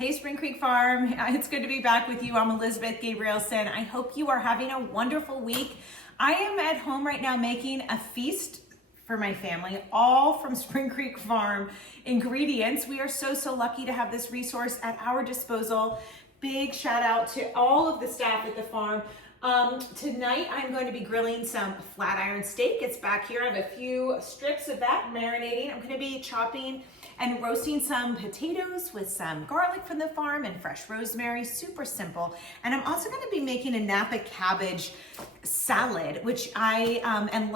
Hey Spring Creek Farm, it's good to be back with you. I'm Elizabeth Gabrielson. I hope you are having a wonderful week. I am at home right now making a feast for my family, all from Spring Creek Farm ingredients. We are so lucky to have this resource at our disposal. Big shout out to all of the staff at the farm. Tonight I'm going to be grilling some flat iron steak. It's back here. I have a few strips of that marinating. I'm going to be chopping and roasting some potatoes with some garlic from the farm and fresh rosemary, super simple. And I'm also going to be making a Napa cabbage salad, which I am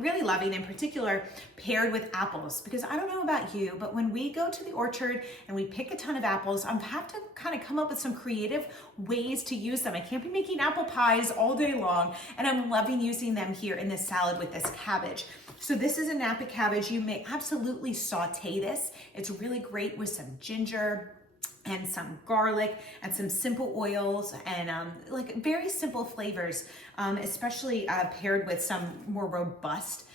really loving, in particular paired with apples, because I don't know about you, but when we go to the orchard and we pick a ton of apples, I have to kind of come up with some creative ways to use them. I can't be making apple pies all day long, and I'm loving using them here in this salad with this cabbage. So this is a Napa cabbage. You may absolutely saute this. It's really great with some ginger and some garlic and some simple oils and like very simple flavors, especially paired with some more robust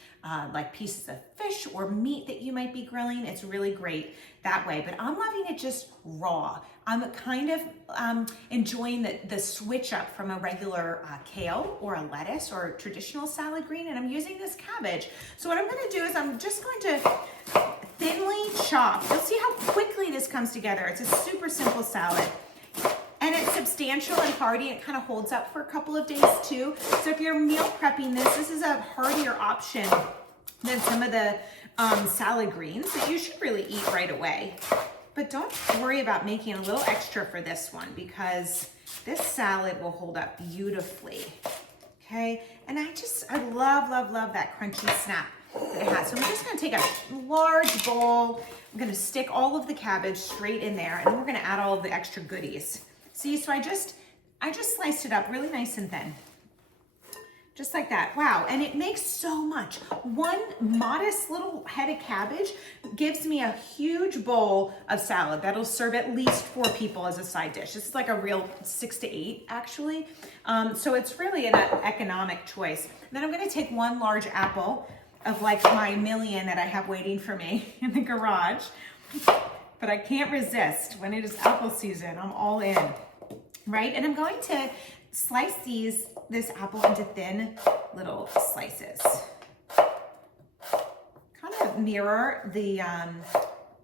like pieces of fish or meat that you might be grilling. It's really great that way, but I'm loving it just raw. I'm kind of enjoying the switch up from a regular kale or a lettuce or a traditional salad green, and I'm using this cabbage. So what I'm gonna do is I'm just going to thinly chop. You'll see how quickly this comes together. It's a super simple salad. And it's substantial and hearty. It kind of holds up for a couple of days too. So if you're meal prepping this is a heartier option than some of the salad greens that you should really eat right away. But don't worry about making a little extra for this one, because this salad will hold up beautifully, okay? And I love that crunchy snap that it has. So I'm just gonna take a large bowl. I'm gonna stick all of the cabbage straight in there, and we're gonna add all of the extra goodies. See, so I just sliced it up really nice and thin. Just like that. Wow, and it makes so much. One modest little head of cabbage gives me a huge bowl of salad that'll serve at least 4 people as a side dish. This is like a real 6 to 8 actually. So it's really an economic choice. And then I'm gonna take 1 large apple of like my million that I have waiting for me in the garage. But I can't resist. When it is apple season, I'm all in, right? And I'm going to slice this apple into thin little slices. Kind of mirror the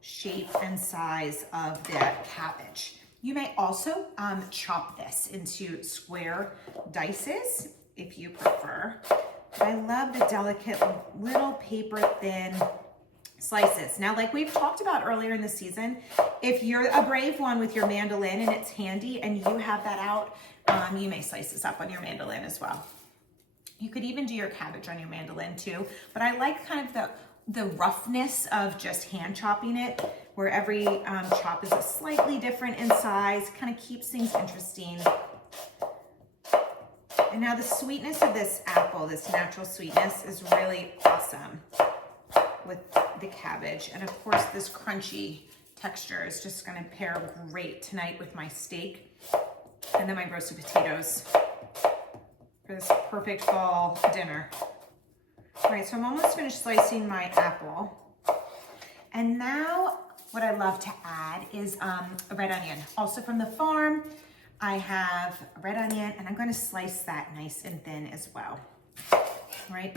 shape and size of the cabbage. You may also chop this into square dices if you prefer. But I love the delicate little paper thin slices. Now, like we've talked about earlier in the season, if you're a brave one with your mandolin and it's handy and you have that out, you may slice this up on your mandolin as well. You could even do your cabbage on your mandolin too, but I like kind of the roughness of just hand chopping it, where every chop is a slightly different in size, kind of keeps things interesting. And now the sweetness of this apple, this natural sweetness, is really awesome with the cabbage. And of course, this crunchy texture is just gonna pair great tonight with my steak and then my roasted potatoes for this perfect fall dinner. All right, so I'm almost finished slicing my apple. And now what I love to add is a red onion, also from the farm. I have a red onion, and I'm gonna slice that nice and thin as well, right?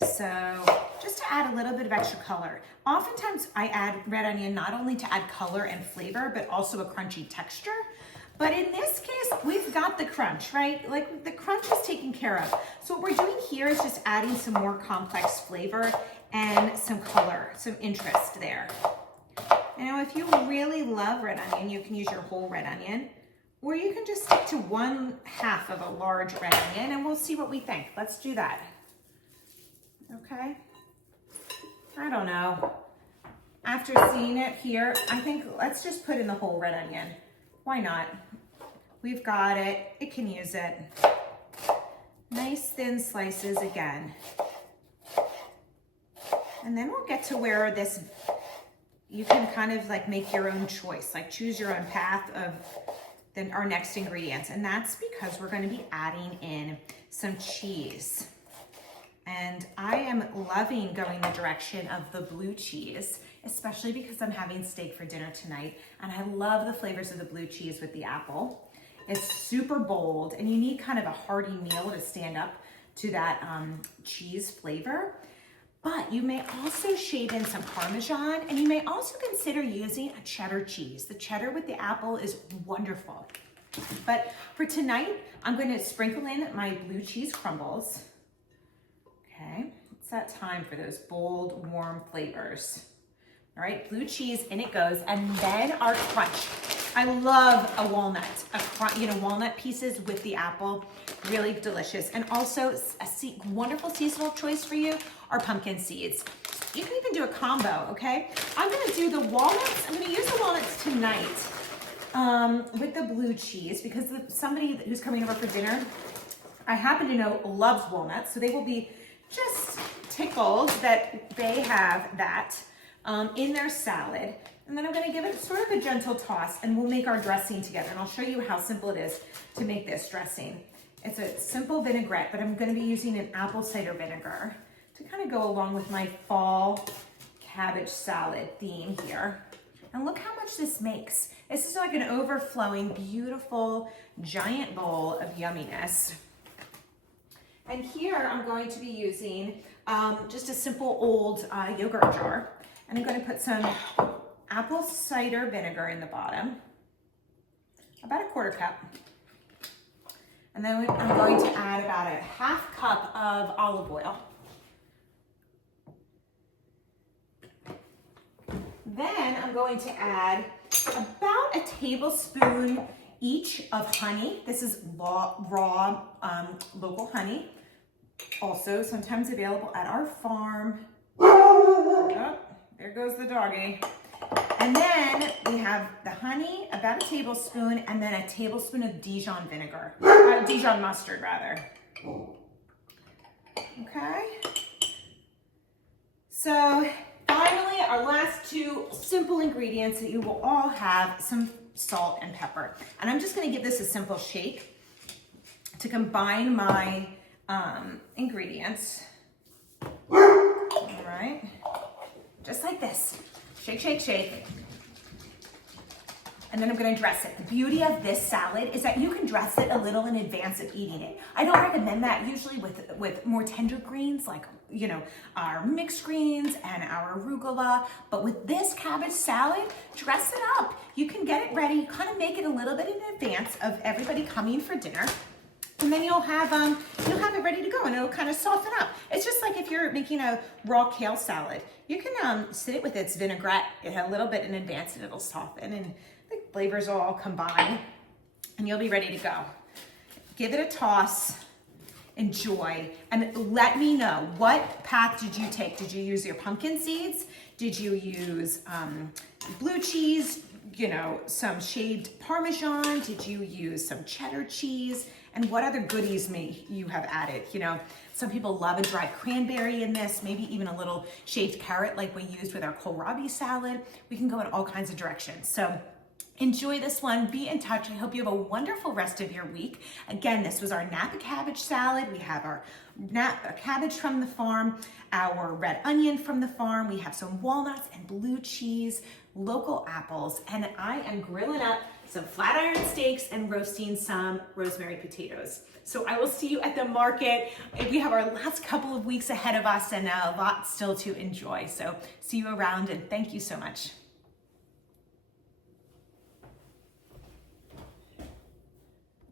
So just to add a little bit of extra color. Oftentimes I add red onion not only to add color and flavor, but also a crunchy texture. But in this case, we've got the crunch, right? Like the crunch is taken care of. So what we're doing here is just adding some more complex flavor and some color, some interest there. Now, if you really love red onion, you can use your whole red onion, or you can just stick to 1/2 of a large red onion, and we'll see what we think. Let's do that. Okay, I don't know. After seeing it here, I think let's just put in the whole red onion. Why not? We've got it, it can use it. Nice thin slices again. And then we'll get to where this, you can kind of like make your own choice, like choose your own path of then our next ingredients. And that's because we're gonna be adding in some cheese. And I am loving going the direction of the blue cheese. especially because I'm having steak for dinner tonight, and I love the flavors of the blue cheese with the apple. It's super bold, and you need kind of a hearty meal to stand up to that cheese flavor. But you may also shave in some Parmesan, and you may also consider using a cheddar cheese. The cheddar with the apple is wonderful. But for tonight, I'm going to sprinkle in my blue cheese crumbles. Okay, it's that time for those bold, warm flavors. All right, blue cheese, in it goes, and then our crunch. I love a walnut, walnut pieces with the apple, really delicious. And also a wonderful seasonal choice for you are pumpkin seeds. You can even do a combo, okay? I'm gonna do the walnuts. I'm gonna use the walnuts tonight with the blue cheese because somebody who's coming over for dinner, I happen to know loves walnuts, so they will be just tickled that they have that in their salad. And then I'm gonna give it sort of a gentle toss, and we'll make our dressing together. And I'll show you how simple it is to make this dressing. It's a simple vinaigrette, but I'm gonna be using an apple cider vinegar to kind of go along with my fall cabbage salad theme here. And look how much this makes. This is like an overflowing, beautiful, giant bowl of yumminess. And here I'm going to be using just a simple old yogurt jar. And I'm going to put some apple cider vinegar in the bottom, about a 1/4 cup. And then I'm going to add about a 1/2 cup of olive oil. Then I'm going to add about a tablespoon each of honey. This is raw local honey, also sometimes available at our farm. Oh, there goes the doggy. And then we have the honey, about a tablespoon, and then a tablespoon of Dijon vinegar, Dijon mustard rather. Okay. So finally, our last two simple ingredients that you will all have, some salt and pepper. And I'm just gonna give this a simple shake to combine my ingredients. All right, just like this. Shake, shake, shake. And then I'm gonna dress it. The beauty of this salad is that you can dress it a little in advance of eating it. I don't recommend that usually with more tender greens like, our mixed greens and our arugula. But with this cabbage salad, dress it up. You can get it ready, kind of make it a little bit in advance of everybody coming for dinner. And then you'll have it ready to go, and it'll kind of soften up. It's just like if you're making a raw kale salad. You can sit it with its vinaigrette a little bit in advance, and it'll soften, and the flavors will all combine, and you'll be ready to go. Give it a toss, enjoy, and let me know, what path did you take? Did you use your pumpkin seeds? Did you use blue cheese? Some shaved Parmesan? Did you use some cheddar cheese? And what other goodies may you have added? Some people love a dried cranberry in this, maybe even a little shaved carrot like we used with our kohlrabi salad. We can go in all kinds of directions. So enjoy this one, be in touch. I hope you have a wonderful rest of your week. Again, this was our Napa cabbage salad. We have our cabbage from the farm, our red onion from the farm. We have some walnuts and blue cheese, local apples, and I am grilling up some flat iron steaks and roasting some rosemary potatoes. So I will see you at the market. We have our last couple of weeks ahead of us and a lot still to enjoy. So see you around, and thank you so much.